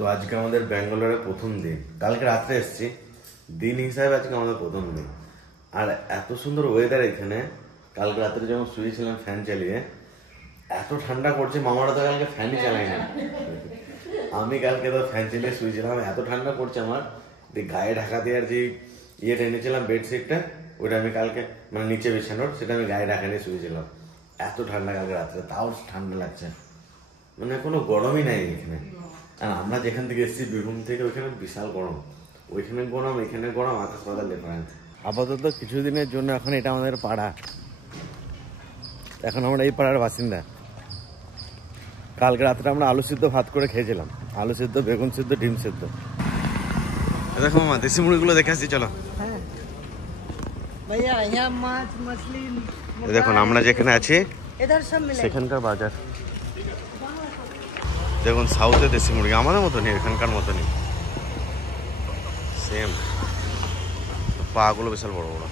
তো আজকে আমাদের ব্যাঙ্গালোরে প্রথম দিন, কালকে রাত্রে এসেছি, দিন হিসাবে আজকে আমাদের প্রথম দিন। আর এত সুন্দর ওয়েদার এখানে। কালকে রাত্রে যখন শুয়েছিলাম ফ্যান চালিয়ে, এত ঠান্ডা করছে, মামারা তো কালকে ফ্যানই চালাই না, আমি কালকে তো ফ্যান চালিয়ে শুয়েছিলাম। এত ঠান্ডা করছে আমার, গায়ে ঢাকা দেওয়ার যে ইয়েটা এনেছিলাম বেডশিটটা, ওইটা আমি কালকে মানে নিচে বিছানোর, সেটা আমি গায়ে ঢাকা নিয়ে শুয়েছিলাম। এত ঠান্ডা কালকে রাত্রে, তাও ঠান্ডা লাগছে, মানে কোনো গরমই নাই এখানে। আর আমরা যেখান থেকে এসেছি বীরভূম থেকে, ওইখানে বিশাল গরম, ওইখানে গরম এখানে গরম, আকাশ পাতাল ডিফারেন্স। আপাতত কিছুদিনের জন্য এখন এটা আমাদের পাড়া, এখন আমরা এই পাড়ার বাসিন্দা। কালকে রাত্রে আমরা আলু সিদ্ধ ভাত করে খেয়েছিলাম, আলু সিদ্ধ, বেগুন সিদ্ধ, ডিম সিদ্ধ। দেখো মামা, দেশি মুড়িগুলো দেখে আসছি, চলো। দেখুন আমরা যেখানে আছি সেখানকার বাজার, দেখুন সাউথে দেশি মুরগি আমাদের মতো নেই, এখানকার মতো নেই, সেম। পাগুলো বিশাল বড় বড়।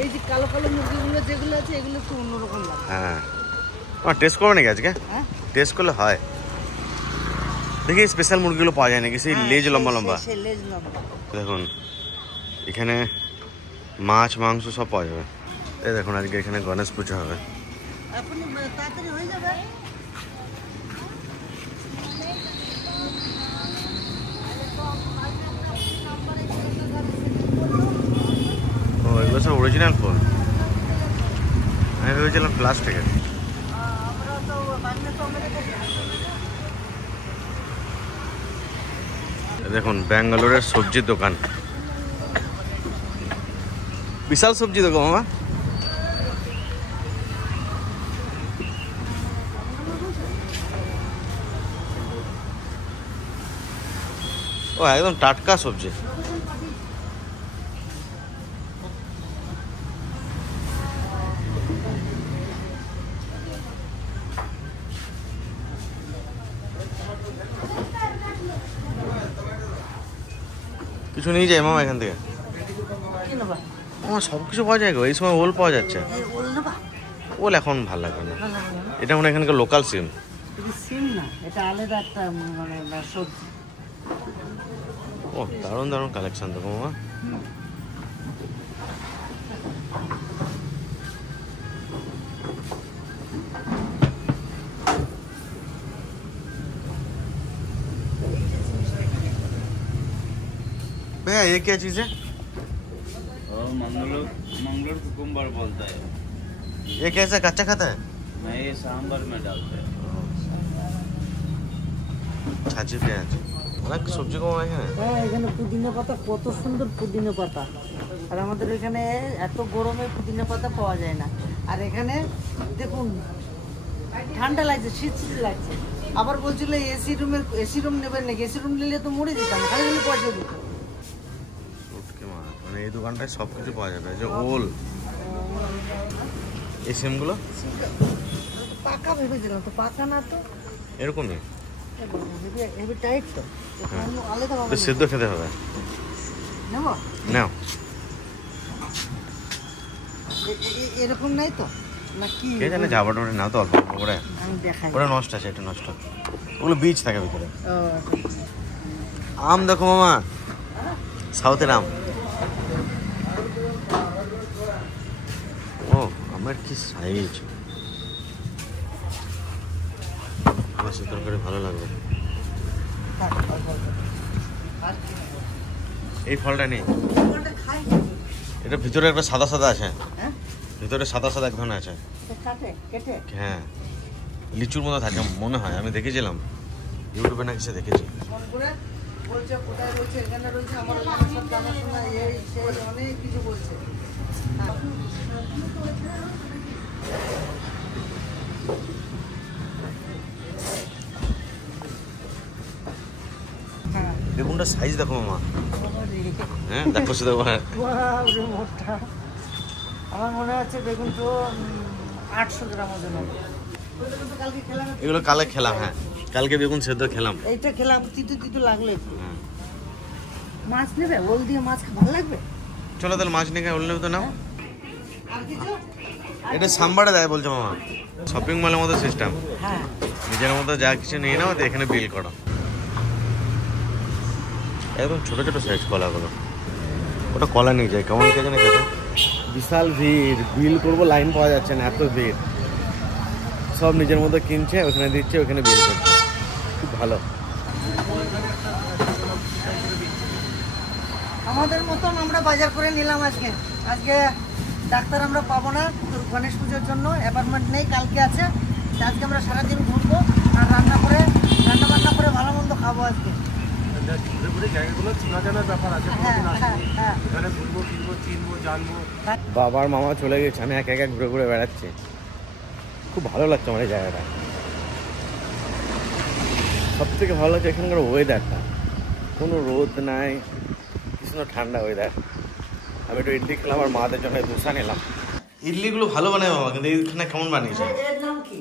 এই যে কালো কালো মুরগিগুলো যেগুলো আছে, এগুলো একটু অন্যরকম লাগে। হ্যাঁ, তোমার টেস্ট করবে নাকি আজকে? টেস্ট করলে হয়। দেখি স্পেশাল মুরগিগুলো পাওয়া যায় নাকি, সেই লেজ লম্বা লম্বা। দেখুন এখানে মাছ মাংস সব পাওয়া যাবে। এই দেখুন আজকে এখানে গণেশ পুজো হবে। তাড়াতাড়ি হয়ে যাবে। ও, এগুলো সব অরিজিনাল ফোন, আমি ভেবেছিলাম প্লাস্টিকের। দেখুন ব্যাঙ্গালোরের সবজির দোকান, বিশাল সবজি দোকান মামা। ও একদম টাটকা সবজি। কিছু নিয়ে যায় মামা এখান থেকে? আমার সব কিছু পাওয়া যায় গো, এই সময় ওল পাওয়া যাচ্ছে। ওল এখন ভালো লাগবে না, এটা মনে হয় এখানকার লোকাল সিম। এটা আলাদা একটা মানে সবজি। ও দারুণ দারুণ কালেকশন দেখো মামা। भैया ये क्या चीज है? मंगलोर कुकुम्बर बोलता है। ये कैसा कच्चा खाता है? नहीं, ये सांभर में डालते हैं। ছাঁচি পেঁয়াজ অনেক সবজি কম এখানে। হ্যাঁ, এখানে পুদিনা পাতা, কত সুন্দর পুদিনা পাতা। আর আমাদের এখানে এত গরমে পুদিনা পাতা পাওয়া যায় না। আর এখানে দেখুন ঠান্ডা লাগছে, শীত শীত লাগছে। আবার বলছিল এসি রুম নেবেন নাকি? এসি রুম নিলে তো মরে যেতাম, খালি খালি পয়সা দিত। মানে এই দোকানটায় সব কিছু পাওয়া যাবে, যে ওল, এই সিমগুলো পাকা ভেবেছিলাম, তো পাকা না, তো এরকমই হেভি টাইট। তো আলাদা তো সিদ্ধ খেতে হবে। নেব নাও, এরকম নাই তো নাকি? কে জানে, ঝাবাটা না তো অল্প অল্প করে। আমি দেখাই, ওটা নষ্ট আছে, এটা নষ্ট, ওগুলো বীজ থাকে ভিতরে। আম দেখো মামা, সাউথের আম। ও আমার কি সাইজ, আমার সে তরকারি ভালো লাগবে। এই ফলটা নেই, এটা ভিতরে একটা সাদা সাদা আছে, ভিতরে সাদা সাদা এক ধরনের আছে। হ্যাঁ, লিচুর মতো থাকে মনে হয়, আমি দেখেছিলাম ইউটিউবে না কিছু দেখেছি। বেগুনটা সাইজ দেখো মামা। হ্যাঁ দেখো, শুধু আমার মনে হচ্ছে বেগুন তো 800 গ্রাম ওজন হবে। এগুলো কালে খেলাম, হ্যাঁ কালকে বেগুন সেদ্ধ খেলাম, এইটা খেলাম, তিতু তিতু লাগলো একটু। মাছ নেবে? ওল দিয়ে মাছ ভালো লাগবে। চলো তাহলে মাছ নিয়ে ওল নেবে তো নাও। আর কিছু? এটা সাম্বারে দেয় বলছে মামা, শপিং মলের মতো সিস্টেম, হ্যাঁ নিজের মতো যা কিছু নিয়ে নাও এখানে বিল করো। একদম ছোট ছোট সাইজ কলাগুলো, ওটা কলা নিয়ে যায় কেমন কে জানে খেতে। বিশাল ভিড়, বিল করবো লাইন পাওয়া যাচ্ছে না, এত ভিড়। সব নিজের মতো কিনছে, ওখানে দিচ্ছে, ওখানে বিল করছে, খুব ভালো। আমাদের মতন আমরা বাজার করে নিলাম আজকে। আজকে ডাক্তার আমরা পাবো না তো গণেশ পুজোর জন্য, অ্যাপার্টমেন্ট নেই, কালকে আছে। আজকে আমরা সারাদিন ঘুরবো আর রান্না বান্না করে ভালো মন্দ খাবো আজকে। বাবার মামা চলে গেছে, আমি একা একা ঘুরে ঘুরে বেড়াচ্ছি, খুব ভালো লাগছে আমার এই জায়গাটা। সব থেকে ভালো লাগছে এখানকার ওয়েদারটা, কোনো রোদ নাই, কৃষ্ণ ঠান্ডা ওয়েদার। আমি একটু ইডলি খেলাম আর মাদের জন্য দোসা নিলাম। ইডলিগুলো ভালো বানায় বাবা, কিন্তু এইখানে কেমন বানিয়েছে এর নাম কি?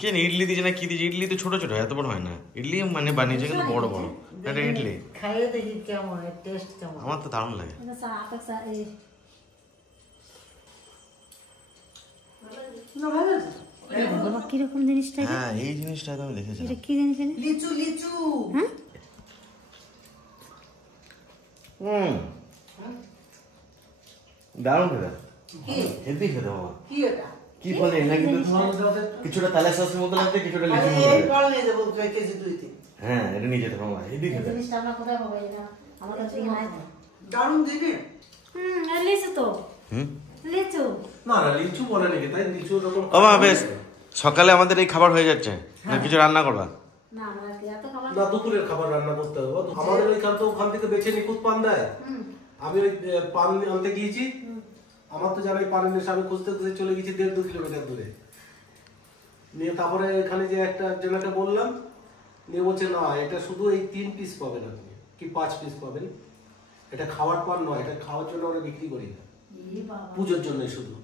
কি ইডলি দিয়েছে না কি দিয়েছে? ইডলি তো ছোট ছোট, এত বড় হয় না। ইডলি মানে বানিয়েছে কিন্তু বড় বড়। এটা ইডলি খাইয়ে দেখি কেমন, টেস্ট কেমন। আমার তো দারুণ লাগে। বাবা কিরকম জিনিসটা? হ্যাঁ এই জিনিসটা তো আমি দেখেছি। এটা কি জিনিস? লিচু লিচু। হ্যাঁ দারুণ খেতে, কি হেলদি খেতে বাবা। কি এটা? কি বলে না, কিন্তু কিছুটা তালের সসের মতো লাগছে, কিছুটা লিচু মতো এই লাগছে। ফল নিয়ে যাবো কেজি 2-3। হ্যাঁ এটা নিয়ে যেতে বাবা, হেলদি এই খেতে। জিনিসটা আমরা কোথায় পাবো? এটা আমার কাছে কি নাই? দারুণ দিদি। লিচু তো, হুম লিচু না না লিচু বলে নাকি, তাই লিচু যখন ও মা বেশ, সকালে আমাদের এই খাবার হয়ে যাচ্ছে, না কিছু রান্না করবা? না আমরা কি এত খাবার? না দুপুরের খাবার রান্না করতে হবে। আমাদের ওইখান তো ওখান থেকে বেছে নিখুঁত পান দেয়। আমি ওই পান আনতে গিয়েছি, আমার তো জানাই পানের নেশা, আমি খুঁজতে খুঁজতে চলে গেছি 1.5-2 কিলোমিটার দূরে নিয়ে। তারপরে এখানে যে জেনাকে বললাম, নিয়ে বলছে না এটা শুধু এই 3 পিস পাবেন আপনি, কি 5 পিস পাবেন, এটা খাওয়ার পান নয়, এটা খাওয়ার জন্য আমরা বিক্রি করি না, পুজোর জন্য শুধু।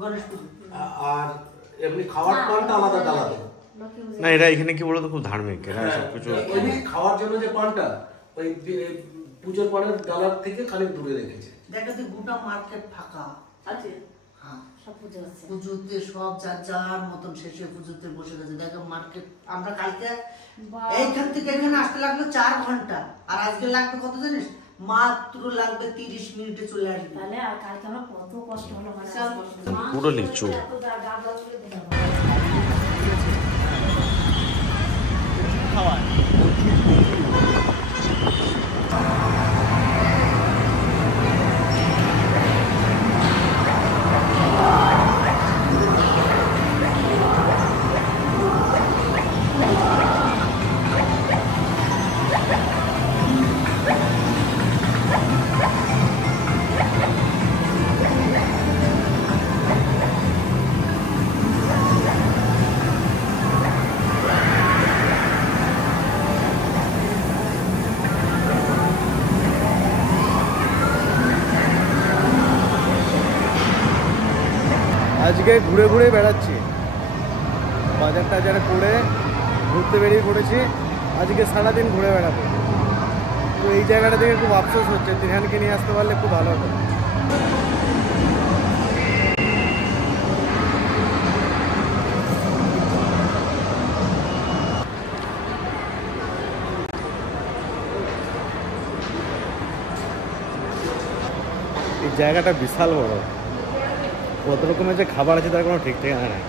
গণেশ পুজো। আর এমনি খাওয়ার পানটা আলাদা আলাদা। না এটা এখানে কি বলতো খুব ধার্মিক, এরা সবকিছু ওই খাওয়ার জন্য যে পানটা ওই পুজোর পানের ডালার থেকে খালি দূরে রেখেছে। দেখো তো গোটা মার্কেট ফাঁকা আছে। হ্যাঁ সব পুজো হচ্ছে, পুজোতে সব যার যার মতন শেষে পুজোতে বসে গেছে। দেখো মার্কেট, আমরা কালকে এইখান থেকে এখানে আসতে লাগলো 4 ঘন্টা, আর আজকে লাগবে কত জানিস? মাত্র লাগবে 30 মিনিটে চলে আসবে। তাহলে আর কালকে আমার কত কষ্ট হলো, মানে পুরো লিচু। এত ডাব করে দিলাম। আজকে ঘুরে ঘুরে বেড়াচ্ছি, বাজার টাজার করে ঘুরতে বেরিয়ে পড়েছি। আজকে সারাদিন ঘুরে বেড়াবো। তো এই জায়গাটা থেকে খুব আফসোস হচ্ছে, তিরহানকে নিয়ে আসতে পারলে খুব ভালো হতো। এই জায়গাটা বিশাল বড়, কত রকমের যে খাবার আছে তার কোনো ঠিক ঠিকানা নাই।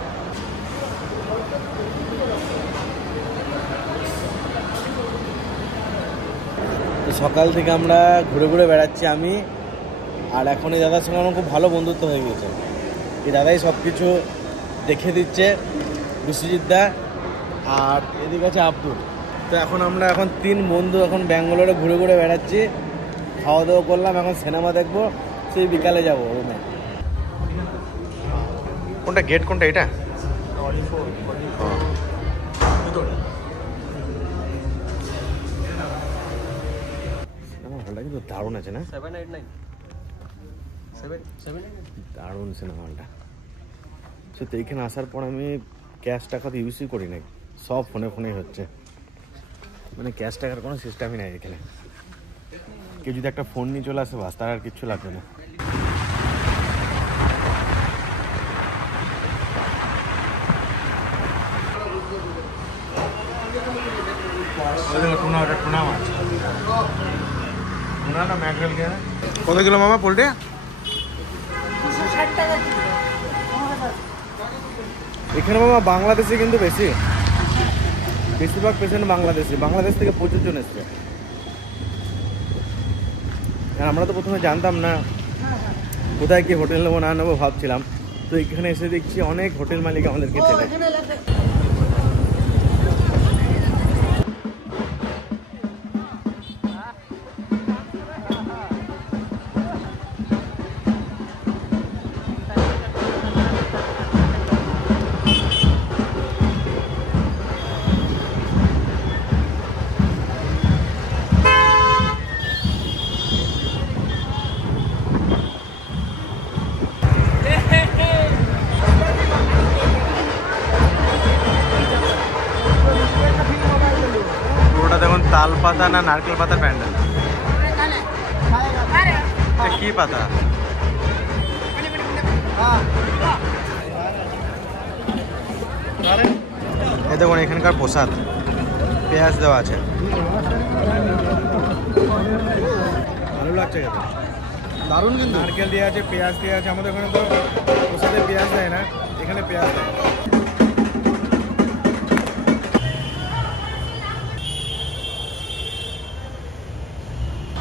তো সকাল থেকে আমরা ঘুরে ঘুরে বেড়াচ্ছি আমি, আর এখন এই দাদার সঙ্গে আমার খুব ভালো বন্ধুত্ব হয়ে গিয়েছে। এই দাদাই সব কিছু দেখে দিচ্ছে, বিশ্বজিৎ দা, আর এদিকে আছে আব্দুল। তো এখন আমরা 3 বন্ধু এখন ব্যাঙ্গালোরে ঘুরে ঘুরে বেড়াচ্ছি, খাওয়া দাওয়া করলাম, এখন সিনেমা দেখবো, সেই বিকালে যাবো রুমে। কোনটা গেট, কোনটা এটা? সিনেমা হলটা কিন্তু দারুণ আছে না? 789 দারুণ সিনেমা হলটা। সত্যি এইখানে আসার পর আমি ক্যাশ টাকা তো ইউজই করি নাই, সব ফোনে ফোনেই হচ্ছে, মানে ক্যাশ টাকার কোনো সিস্টেমই নাই এখানে। কেউ যদি একটা ফোন নিয়ে চলে আসে বাস, তার আর কিচ্ছু লাগবে না। টুনা, ওটা টুনা মাছ। টুনা না ম্যাকরেল কে? কত কিলো মামা পোল্ট্রি? 60 টাকা কিলো। এখানে মামা বাংলাদেশে কিন্তু বেশি, বেশিরভাগ পেশেন্ট বাংলাদেশ থেকে প্রচুর জন এসছে। আমরা তো প্রথমে জানতাম না কোথায় কি হোটেল নেবো না নেবো ভাবছিলাম, তো এখানে এসে দেখছি অনেক হোটেল মালিক আমাদেরকে চেনে। তাল পাতা না নারকেল পাতার প্যান্ডেল? কি পাতা? এই দেখুন এখানকার প্রসাদ, পেঁয়াজ দেওয়া আছে, ভালো লাগছে খেতে, দারুণ। কিন্তু নারকেল দেওয়া আছে, পেঁয়াজ দেওয়া আছে। আমাদের ওখানে তো প্রসাদে পেঁয়াজ দেয় না, এখানে পেঁয়াজ দেয়।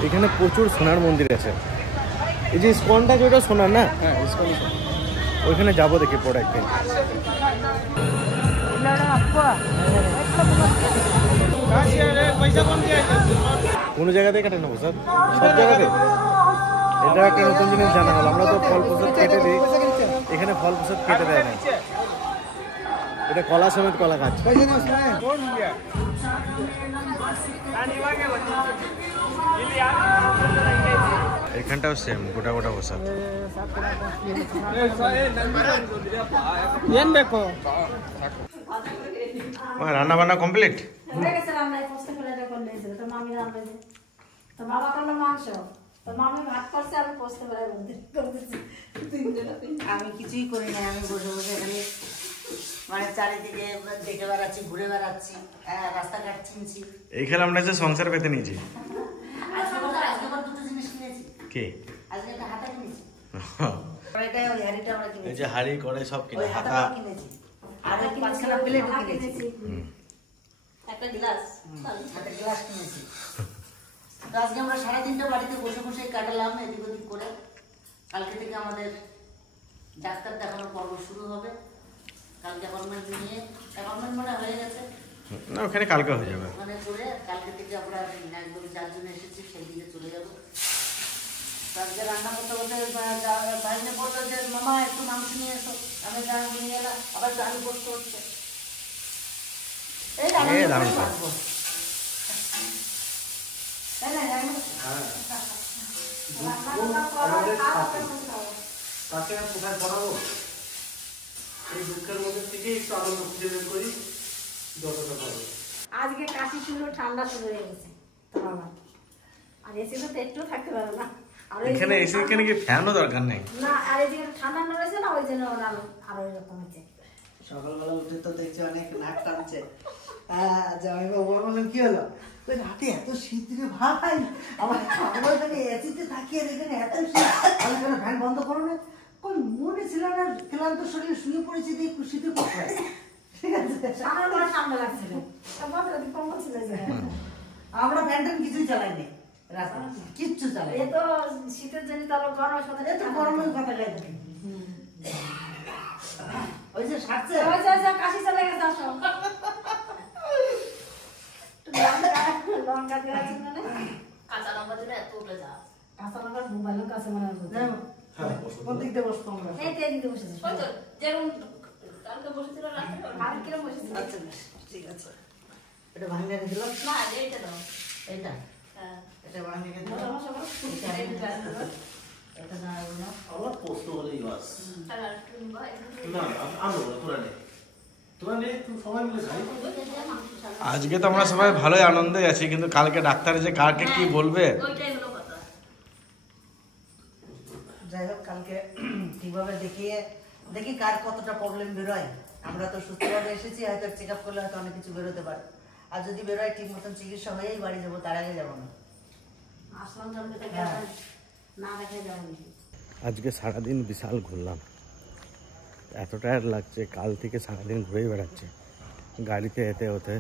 এখানে প্রচুর সোনার মন্দির আছে। এই যে ইস্কনটা আছে ওটা সোনার না? হ্যাঁ ইস্কন, ওইখানে যাবো দেখি পরে একদিন। কোনো জায়গাতে কেটে নেবো স্যার? সব জায়গাতে? এটা একটা নতুন জিনিস জানা হলো। আমরা তো ফল প্রসাদ কেটে দিই, এখানে ফল প্রসাদ কেটে দেয় না। এটা কলা সমেত কলা গাছ। এখানটাও সেম, গোটা গোটা প্রসাদ। রান্না বান্না কমপ্লিট? হয়ে গেছে রান্না, পোস্ত করে করলে তো মামি রান্না, তো বাবা করলো মাংস, তো মামি ভাত করছে, আমি পোস্ত করে করতেছি। আমি কিছুই করি না, আমি বসে বসে এখানে মানে চারিদিকে দেখে বেড়াচ্ছি, ঘুরে বেড়াচ্ছি, রাস্তাঘাট চিনছি। এইখানে আমরা যে সংসার পেতে নিয়েছি। আজকে আবার দুটো জিনিস কিনেছি। কি? আজকে একটা হাতা কিনেছি, কড়াইটা ওই হাঁড়িটা আমরা কিনেছি। এই যে হাড়ি কড়াই সব কিনে, ওই হাতা কিনেছি, আর ওই 5খানা প্লেট কিনেছি, একটা গ্লাস, একটা গ্লাস কিনেছি। তো আজকে আমরা সারাদিনটা বাড়িতে বসে বসে কাটালাম এদিক ওদিক করে। কালকে থেকে আমাদের ডাক্তার দেখানোর পর্ব শুরু হবে। কালকে অ্যাপয়েন্টমেন্ট নিয়ে, অ্যাপয়েন্টমেন্ট মানে হয়ে গেছে না, ওখানে কালকে হয়ে যাবে। ওখানে করে কালকে থেকে আমরা একদম যার জন্য এসেছি সেই দিকে চলে যাবো। আজকে রান্না করতে করতে বাইরে বললো যে মামা একটু মাংস নিয়ে এসো, আমি রান্না নিয়ে এলাম, আবার চালু করতে হচ্ছে। এই রান্না করবো, তাই না? তাকে কোথায় পড়াবো? এই দুঃখের মধ্যে থেকে একটু আনন্দ খুঁজে বের করি যতটা পারবো। আজকে কাশি শুরু, ঠান্ডা শুরু হয়ে গেছে তো বাবা, আর এসি তো একটু থাকতে পারে না। আর এখানে এসে এখানে কি ফ্যানও দরকার নেই না, আর এই যে ঠান্ডা রয়েছে না, ওই জন্য ওরা আরো এরকম হচ্ছে। সকালবেলা উঠে তো দেখছি অনেক নাক টানছে। জামাইবাবু বললাম কি হলো? রাতে এত শীত রে ভাই, আমার এখানে এসিতে তাকিয়ে এখানে এত শীত, আমি কেন ফ্যান বন্ধ করো না? কোন মনে ছিল না, ক্লান্ত শরীরে শুয়ে পড়েছি দিয়ে শীতের কোথায়। ঠিক আছে, আমার বড় ঠান্ডা লাগছিল, কম্বল ছিল যে। আমরা ফ্যান ট্যান কিছুই চালাইনি, রাস্তা কিচ্ছু চালাই। এ তো শীতের জন্য তারপর গরমের সাথে এত গরমের কথা গাই ওই যে সারছে কাশি চলে গেছে। আসো লঙ্কা দেওয়া ছিল না, কাঁচা লঙ্কা দিলে এত উঠে যা। কাঁচা লঙ্কা মোবাইলের কাছে মনে হয় কোন দিক দিয়ে বসবো আমরা? এই তেল দিতে বসেছিস যেরকম কালকে বসেছিল রাতে, আর কিরকম বসেছিল? আচ্ছা ঠিক আছে, এটা ভাঙিয়ে রেখে দিলাম। না এইটা দাও, এইটা হ্যাঁ এটা ভাঙিয়ে রেখে মশলা দিলাম। মশলা এটা না ওগুলো আমার পোস্ত হলেই বাস। তাহলে আর একটু নিবা, একটু না আনো না, তোরা নেই, তোরা নেই, তুই সবাই মিলে খাই। আজকে তো আমরা সবাই ভালোই আনন্দে আছি, কিন্তু কালকে ডাক্তার যে কারকে কি বলবে। ওইটাই হলো কথা। যাই হোক, কালকে ঠিকভাবে দেখি কার কতটা প্রবলেম বেরোয়। আমরা তো সুস্থভাবে এসেছি, হয়তো চেক আপ করলে হয়তো অনেক কিছু বেরোতে পারে। আর যদি বেরোয় ঠিক মতন চিকিৎসা হয়েই বাড়ি যাবো, তার আগে যাবো না। আসলাম জলকে তো না দেখে যাবো। আজকে সারাদিন বিশাল ঘুরলাম, এত টায়ার্ড লাগছে, কাল থেকে সারাদিন ঘুরেই বেড়াচ্ছে গাড়িতে এতে ওতে,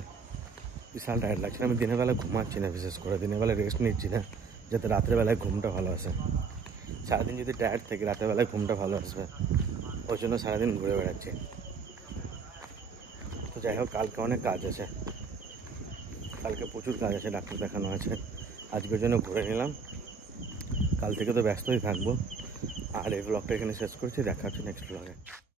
বিশাল টায়ার্ড লাগছে। আমি দিনের বেলা ঘুমাচ্ছি না, বিশেষ করে দিনের বেলা রেস্ট নিচ্ছি না, যাতে রাত্রেবেলায় ঘুমটা ভালো আসে। সারাদিন যদি টায়ার্ড থেকে রাত্রেবেলায় ঘুমটা ভালো আসবে, ওই জন্য সারাদিন ঘুরে বেড়াচ্ছি। তো যাই হোক, কালকে অনেক কাজ আছে, কালকে প্রচুর কাজ আছে, ডাক্তার দেখানো আছে। আজকের জন্য ঘুরে নিলাম, কাল থেকে তো ব্যস্তই থাকবো। আর এই ব্লগটা এখানে শেষ করছি, দেখা হচ্ছে নেক্সট ব্লগে।